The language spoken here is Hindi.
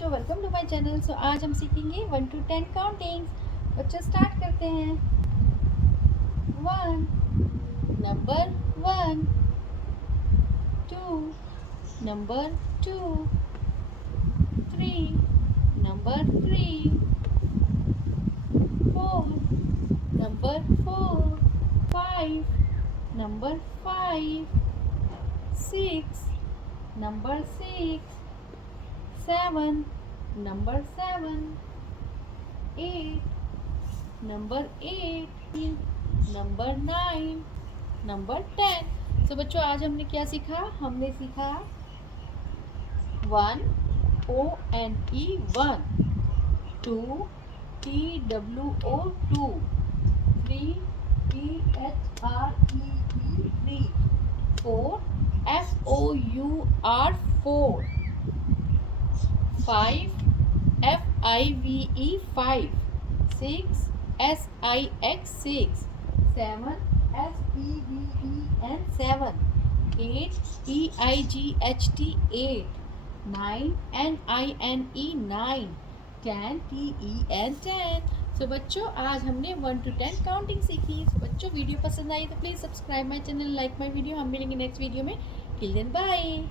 बच्चों, वेलकम टू माय चैनल। सो आज हम सीखेंगे 1 to 10 काउंटिंग्स। बच्चों स्टार्ट करते हैं। 1 number 1, 2 number 2, 3 number 3, 4 number 4, 5 number 5, 6 number 6, 7 number 7, 8 number 8, number 9, number 10। तो बच्चों आज हमने क्या सीखा? हमने सीखा 1 ONE 1, 2 TWO 2, 3 THREE 3, 4 FOUR 4, 5 FIVE 5, 6 SIX 6, 7 SEVEN 7, 8 EIGHT 8, 9 NINE 9, 10 TEN 10। सो बच्चों आज हमने 1 to 10 काउंटिंग सीखी। तो बच्चों वीडियो पसंद आई तो please subscribe my channel, like my video. हम मिलेंगे नेक्स्ट वीडियो में। Till then bye.